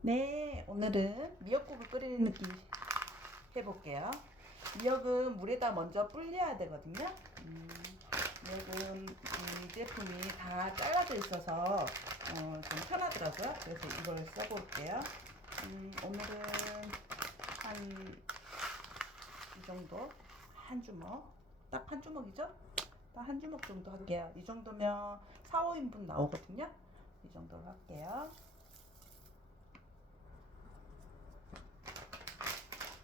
네, 오늘은 미역국을 끓이는 느낌 해볼게요. 미역은 물에다 먼저 불려야 되거든요. 미역은 이 제품이 다 잘라져 있어서 좀 편하더라고요. 그래서 이걸 써볼게요. 오늘은 한 이 정도, 한 주먹, 딱 한 주먹이죠? 딱 한 주먹 정도 할게요. 이 정도면 4, 5인분 나오거든요. 이 정도로 할게요.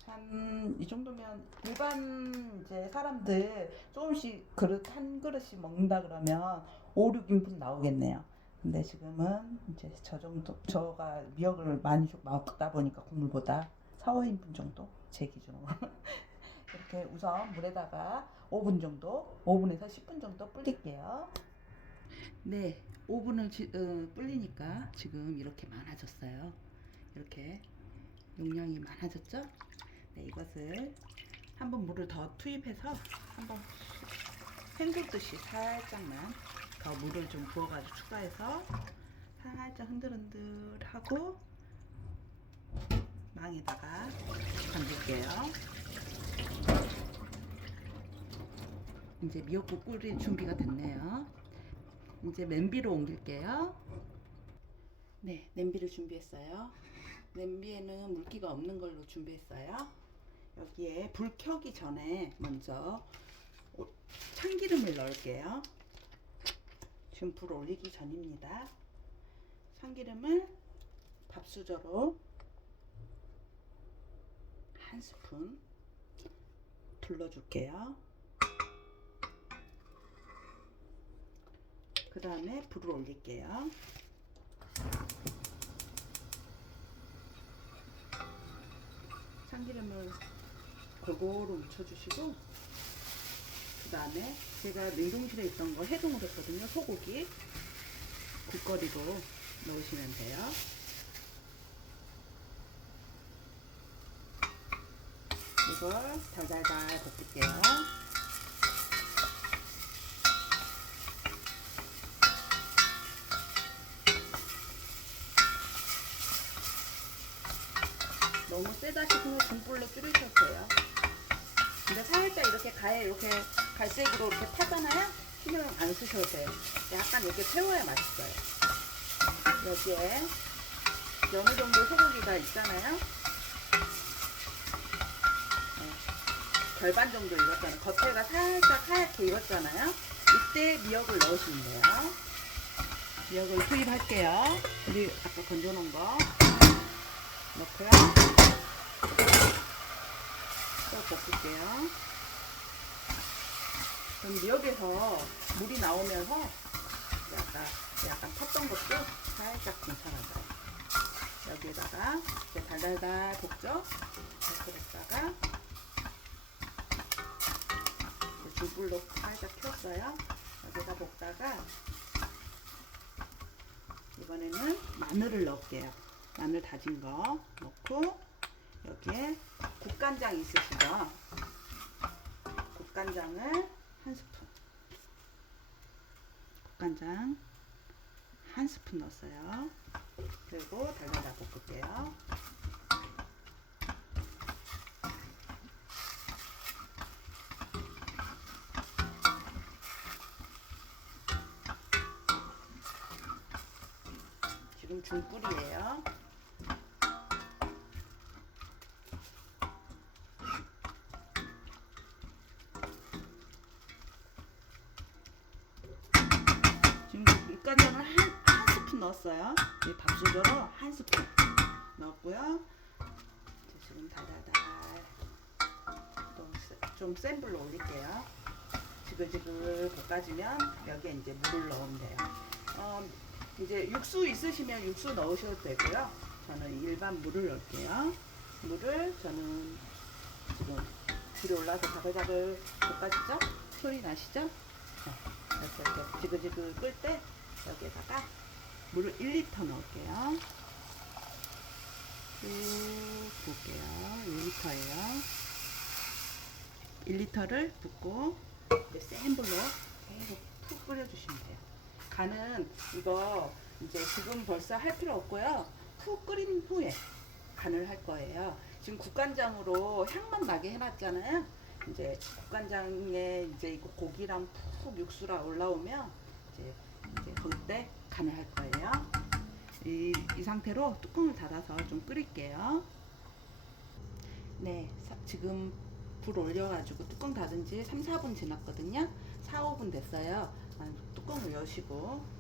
한 이 정도면 일반 이제 사람들 조금씩 그릇 한 그릇씩 먹는다 그러면 5, 6인분 나오겠네요. 근데 지금은 이제 저 정도 저가 미역을 많이 먹다 보니까 국물보다 4, 5인분 정도 제 기준으로 이렇게 우선 물에다가 5분 정도 5분에서 10분 정도 불릴게요. 네, 5분을 불리니까 지금 이렇게 많아졌어요. 이렇게 용량이 많아졌죠? 네, 이것을 한번 물을 더 투입해서 한번 헹굴듯이 살짝만 더 물을 좀 부어가지고 추가해서 살짝 흔들흔들하고 망에다가 담글게요. 이제 미역국 끓일 준비가 됐네요. 이제 냄비로 옮길게요. 네, 냄비를 준비했어요. 냄비에는 물기가 없는 걸로 준비했어요. 여기에 불 켜기 전에 먼저 참기름을 넣을게요. 지금 불 올리기 전입니다. 참기름을 밥수저로 한 스푼 둘러줄게요. 그 다음에 불을 올릴게요. 참기름을 골고루 묻혀주시고, 그 다음에 제가 냉동실에 있던 거 해동을 했거든요. 소고기 국거리로 넣으시면 돼요. 이걸 달달달 볶을게요. 너무 세다 싶으면 중불로 줄이셔도 돼요. 근데 살짝 이렇게 가에 이렇게 갈색으로 이렇게 타잖아요. 신경 안 쓰셔도 돼요. 약간 이렇게 태워야 맛있어요. 여기에 어느 정도 소고기가 있잖아요. 네, 절반 정도 익었잖아요. 겉에가 살짝 하얗게 익었잖아요. 이때 미역을 넣으시면 돼요. 미역을 투입할게요. 우리 아까 건져놓은 거 넣고요. 또 볶을게요. 그럼 미역에서 물이 나오면서 약간 탔던 것도 살짝 좀 사라져요. 여기에다가 이제 달달달 볶죠? 이렇게 볶다가 중불로 살짝 켰어요. 여기다 볶다가 이번에는 마늘을 넣을게요. 마늘 다진 거 넣고, 여기에 국간장 있으시죠? 국간장을 한 스푼, 국간장 한 스푼 넣었어요. 그리고 달달달 볶을게요. 지금 중불이에요. 지금 육간장을 한 스푼 넣었어요. 이 밥수저로 한 스푼 넣었고요. 지금 달달달 좀 센 불로 올릴게요. 지글지글 볶아지면 여기에 이제 물을 넣으면 돼요. 이제 육수 있으시면 육수 넣으셔도 되고요. 저는 일반 물을 넣을게요. 물을 저는 지금 불이 올라서 자글자글 볶아지죠? 소리 나시죠? 네, 이렇게 지글지글 끓을 때 여기에다가 물을 1리터 넣을게요. 쭉 볼게요. 1리터예요. 1리터를 붓고 센 불로 계속 푹 끓여주시면 돼요. 간은 이거 이제 지금 벌써 할 필요 없고요. 푹 끓인 후에 간을 할 거예요. 지금 국간장으로 향만 나게 해놨잖아요. 이제 국간장에 이제 이거 고기랑 푹 육수랑 올라오면 이제 그때 간을 할 거예요. 이 상태로 뚜껑을 닫아서 좀 끓일게요. 네, 지금 불 올려가지고 뚜껑 닫은 지 3, 4분 지났거든요. 4, 5분 됐어요. 뚜껑을 여시고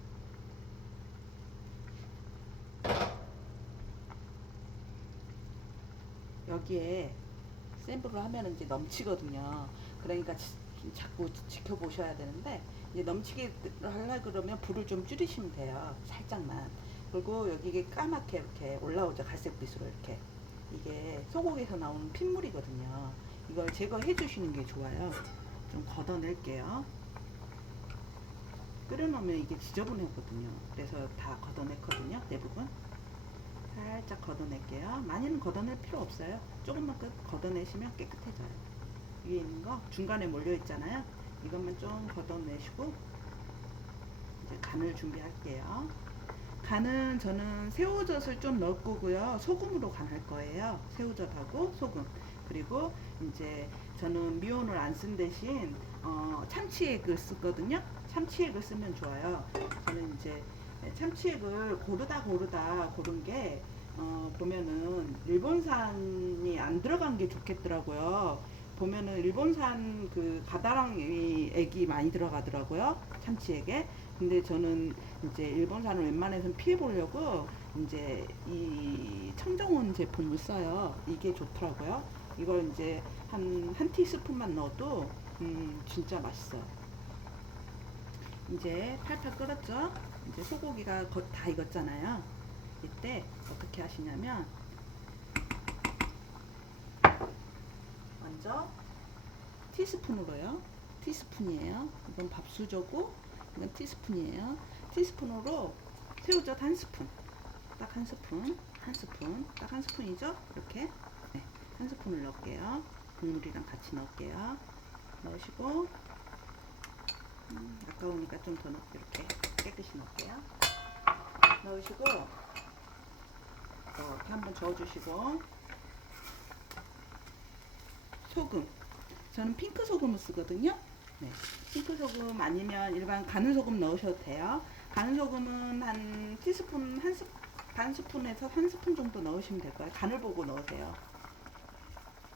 여기에 센 불로 하면 이제 넘치거든요. 그러니까 자꾸 지켜보셔야 되는데, 이제 넘치게 하려 그러면 불을 좀 줄이시면 돼요. 살짝만. 그리고 여기 까맣게 이렇게 올라오죠. 갈색빛으로 이렇게. 이게 소고기에서 나오는 핏물이거든요. 이걸 제거해 주시는 게 좋아요. 좀 걷어낼게요. 끓여놓으면 이게 지저분하거든요. 그래서 다 걷어냈거든요. 대부분. 살짝 걷어낼게요. 많이는 걷어낼 필요 없어요. 조금만 걷어내시면 깨끗해져요. 위에 있는 거 중간에 몰려 있잖아요. 이것만 좀 걷어내시고 이제 간을 준비할게요. 간은 저는 새우젓을 좀 넣을 거고요. 소금으로 간할 거예요. 새우젓하고 소금. 그리고 이제 저는 미온을 안 쓴 대신 참치액을 쓰거든요. 참치액을 쓰면 좋아요. 저는 이제 참치액을 고르다 고른 게 보면은 일본산이 안 들어간 게 좋겠더라고요. 보면은 일본산 그 가다랑이 액이 많이 들어가더라고요. 참치액에. 근데 저는 이제 일본산을 웬만해서는 피해 보려고 이제 이 청정원 제품을 써요. 이게 좋더라고요. 이걸 이제 한 티스푼만 넣어도 진짜 맛있어요. 이제 팔팔 끓었죠? 이제 소고기가 다 익었잖아요. 이때 어떻게 하시냐면 먼저 티스푼으로요. 티스푼이에요. 이건 밥수저고 이건 티스푼이에요. 티스푼으로 새우젓 한 스푼, 딱 한 스푼, 딱 한 스푼이죠? 이렇게 네, 한 스푼을 넣을게요. 국물이랑 같이 넣을게요. 넣으시고 아까우니까 좀 더 넣고 이렇게 깨끗이 넣을게요. 넣으시고 이렇게 한번 저어주시고 소금, 저는 핑크 소금을 쓰거든요. 네, 핑크 소금 아니면 일반 가는 소금 넣으셔도 돼요. 가는 소금은 한 티스푼 반 스푼에서 한 스푼 정도 넣으시면 될 거예요. 간을 보고 넣으세요.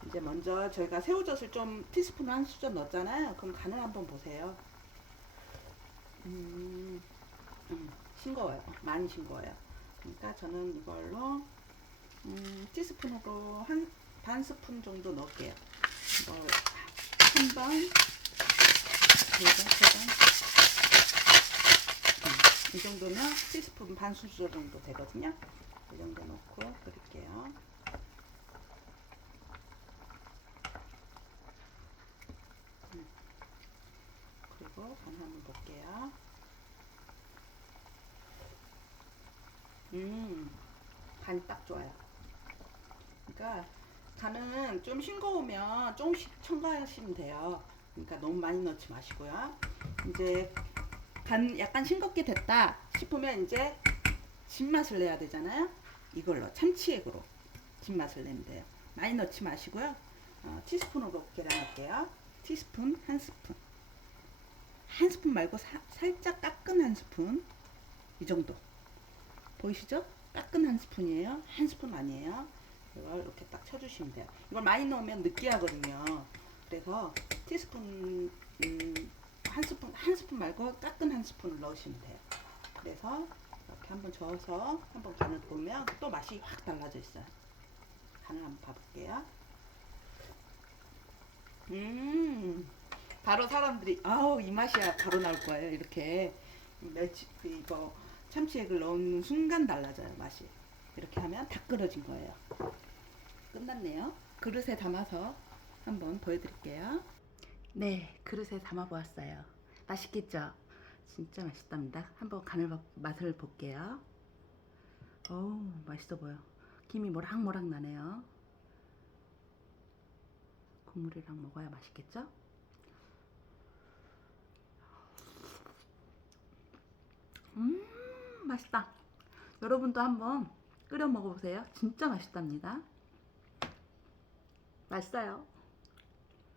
이제 먼저 저희가 새우젓을 좀 티스푼 한 수저 넣었잖아요. 그럼 간을 한번 보세요. 싱거워요. 많이 싱거워요. 그러니까 저는 이걸로 티스푼으로 한 반 스푼 정도 넣을게요. 이거 한 번, 두 번, 세 번. 이 정도면 티스푼 반 수저 정도 되거든요. 이 정도 넣고 끓일게요. 그리고 간 한번 볼게요. 간이 딱 좋아요. 그러니까 간은 좀 싱거우면 조금씩 첨가하시면 돼요. 그러니까 너무 많이 넣지 마시고요. 이제 간 약간 싱겁게 됐다 싶으면 이제 진맛을 내야 되잖아요. 이걸로 참치액으로 진맛을 내면 돼요. 많이 넣지 마시고요. 티스푼으로 계량할게요. 티스푼 한 스푼. 한 스푼 말고 살짝 깎은 한 스푼. 이 정도. 보이시죠? 깎은 한 스푼이에요. 한 스푼 아니에요. 이걸 이렇게 딱 쳐주시면 돼요. 이걸 많이 넣으면 느끼하거든요. 그래서 티스푼 한 스푼 말고 깎은 한 스푼을 넣으시면 돼요. 그래서 이렇게 한번 저어서 한번 간을 보면 또 맛이 확 달라져 있어요. 간을 한번 봐볼게요. 바로 사람들이 아우 이 맛이야 바로 나올 거예요. 이렇게 이거 참치액을 넣는 순간 달라져요 맛이. 이렇게 하면 다 끓어진 거예요. 끝났네요. 그릇에 담아서 한번 보여드릴게요. 네, 그릇에 담아 보았어요. 맛있겠죠? 진짜 맛있답니다. 한번 맛을 볼게요. 어우, 맛있어 보여. 김이 모락모락 나네요. 국물이랑 먹어야 맛있겠죠? 맛있다. 여러분도 한번 끓여 먹어보세요. 진짜 맛있답니다. 맛있어요.